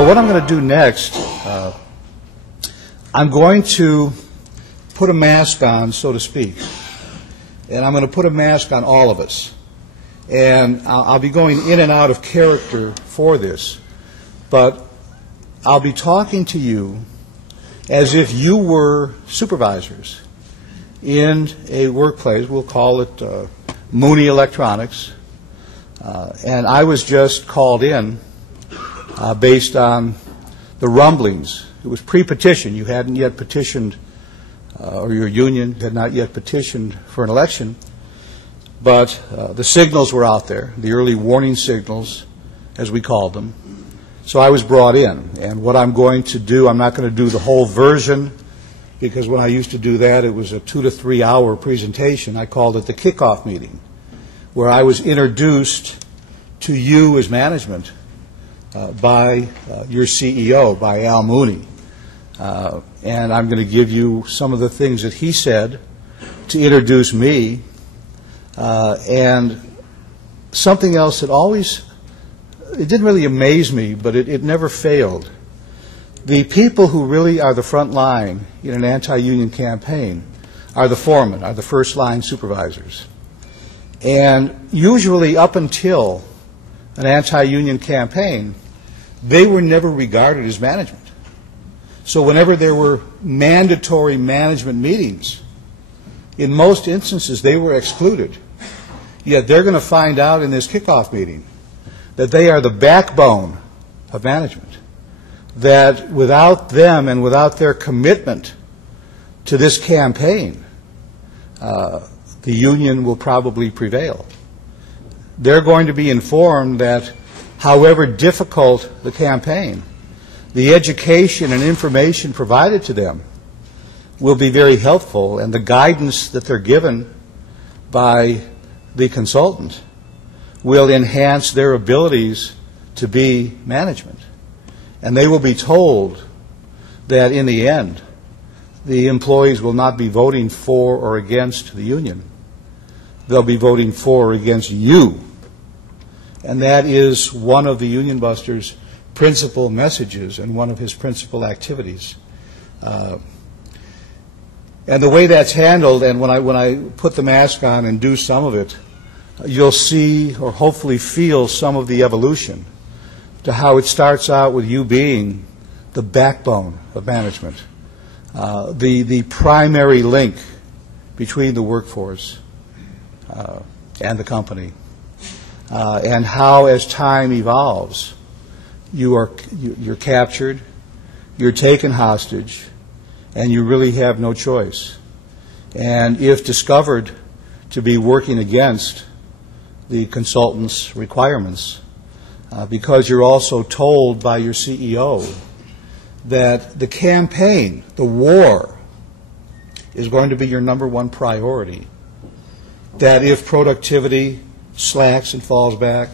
So what I'm going to do next, I'm going to put a mask on, so to speak. And I'm going to put a mask on all of us. And I'll be going in and out of character for this. But I'll be talking to you as if you were supervisors in a workplace. We'll call it Mooney Electronics. And I was just called in based on the rumblings. It was pre-petition. You hadn't yet petitioned, or your union had not yet petitioned for an election, but the signals were out there, the early warning signals, as we called them. So I was brought in, and what I'm going to do, I'm not going to do the whole version, because when I used to do that, it was a 2 to 3 hour presentation. I called it the kickoff meeting, where I was introduced to you as management by your CEO, by Al Mooney. And I'm going to give you some of the things that he said to introduce me. And something else that always, it didn't really amaze me, but it never failed. The people who really are the front line in an anti-union campaign are the foremen, are the first line supervisors. And usually up until an anti-union campaign, they were never regarded as management. So whenever there were mandatory management meetings, in most instances they were excluded. Yet they're going to find out in this kickoff meeting that they are the backbone of management, that without them and without their commitment to this campaign, the union will probably prevail. They're going to be informed that however difficult the campaign, the education and information provided to them will be very helpful, and the guidance that they're given by the consultant will enhance their abilities to be management. And they will be told that in the end, the employees will not be voting for or against the union. They'll be voting for or against you. And that is one of the Union Busters' principal messages and one of his principal activities. And the way that's handled, and when I put the mask on and do some of it, you'll see or hopefully feel some of the evolution to how it starts out with you being the backbone of management, the primary link between the workforce and the company, and how as time evolves, you're captured, you're taken hostage, and you really have no choice. And if discovered to be working against the consultant's requirements, because you're also told by your CEO that the campaign, the war, is going to be your #1 priority, that if productivity slacks and falls back,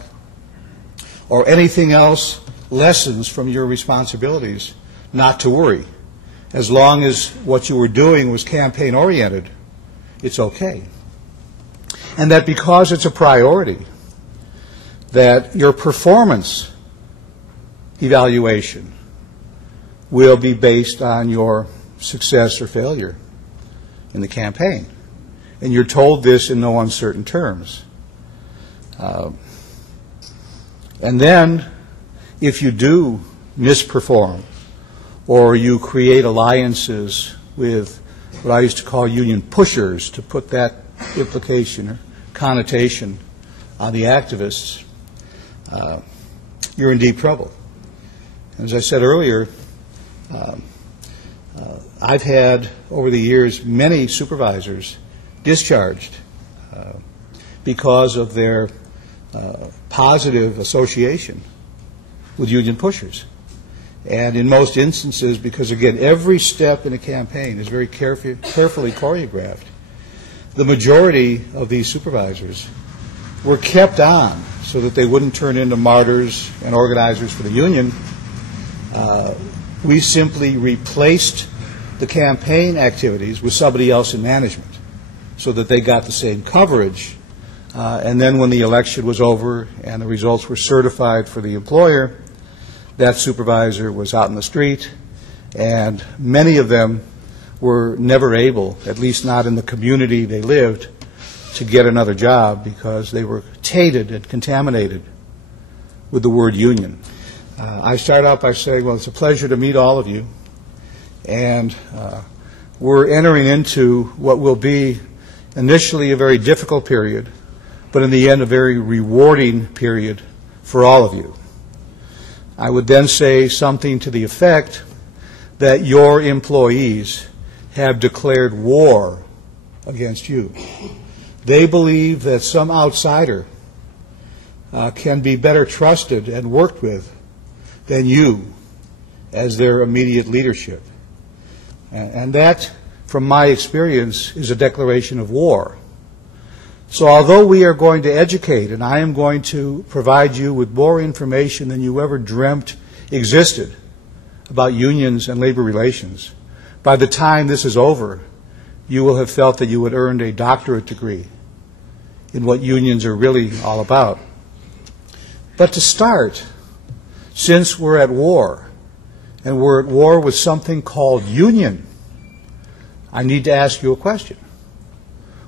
or anything else lessens from your responsibilities, not to worry. As long as what you were doing was campaign-oriented, it's okay. And that because it's a priority, that your performance evaluation will be based on your success or failure in the campaign. And you're told this in no uncertain terms. And then, if you do misperform, or you create alliances with what I used to call union pushers, to put that implication or connotation on the activists, you're in deep trouble. As I said earlier, I've had, over the years, many supervisors discharged because of their positive association with union pushers. And in most instances, because again, every step in a campaign is very carefully choreographed, the majority of these supervisors were kept on so that they wouldn't turn into martyrs and organizers for the union. We simply replaced the campaign activities with somebody else in management so that they got the same coverage. And then when the election was over and the results were certified for the employer, that supervisor was out in the street, and many of them were never able, at least not in the community they lived, to get another job because they were tainted and contaminated with the word union. I start out by saying, well, it's a pleasure to meet all of you, and we're entering into what will be initially a very difficult period, but in the end a very rewarding period for all of you. I would then say something to the effect that your employees have declared war against you. They believe that some outsider can be better trusted and worked with than you as their immediate leadership. And that, from my experience, is a declaration of war. So although we are going to educate, and I am going to provide you with more information than you ever dreamt existed about unions and labor relations, by the time this is over, you will have felt that you had earned a doctorate degree in what unions are really all about. But to start, since we're at war, and we're at war with something called union, I need to ask you a question.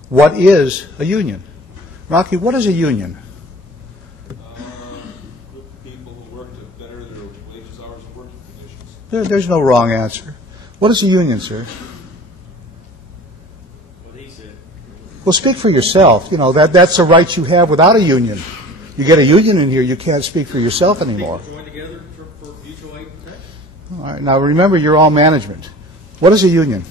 What is a union? Rocky, what is a union? People who work to better their wages, hours, and working conditions. There's no wrong answer. What is a union, sir? What he said. Well, speak for yourself. You know, that's a right you have without a union. You get a union in here, you can't speak for yourself anymore. People join together for mutual aid and protection. All right, now remember, you're all management. What is a union?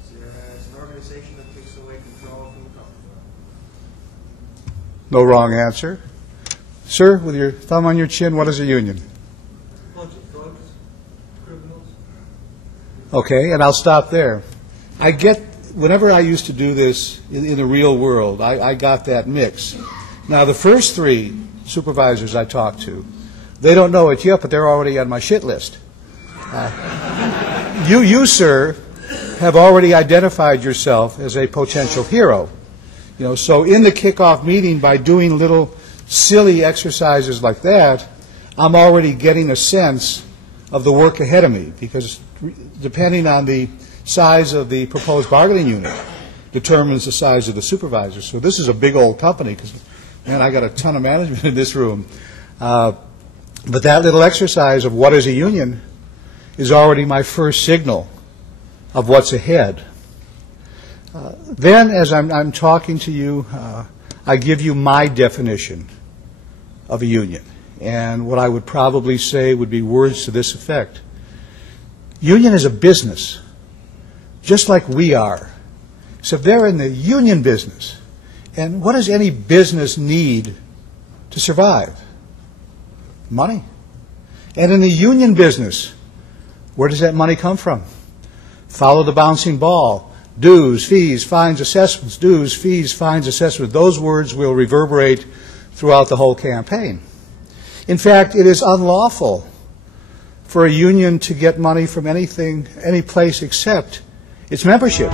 It's an organization that takes away control from the company. No wrong answer. Sir, with your thumb on your chin, what is a union? Bunch of thugs, criminals. Okay, and I'll stop there. I get, whenever I used to do this in the real world, I got that mix. Now, the first three supervisors I talked to, they don't know it yet, but they're already on my shit list. You, sir, have already identified yourself as a potential hero. You know, so in the kickoff meeting, by doing little silly exercises like that, I'm already getting a sense of the work ahead of me, because depending on the size of the proposed bargaining unit determines the size of the supervisor. So this is a big old company, because, man, I got a ton of management in this room. But that little exercise of what is a union is already my first signal of what's ahead. Then, as I'm talking to you, I give you my definition of a union. And what I would probably say would be words to this effect. Union is a business, just like we are. So they're in the union business. And what does any business need to survive? Money. And in the union business, where does that money come from? Follow the bouncing ball. Dues, fees, fines, assessments. Dues, fees, fines, assessments. Those words will reverberate throughout the whole campaign. In fact, it is unlawful for a union to get money from anything, any place except its membership.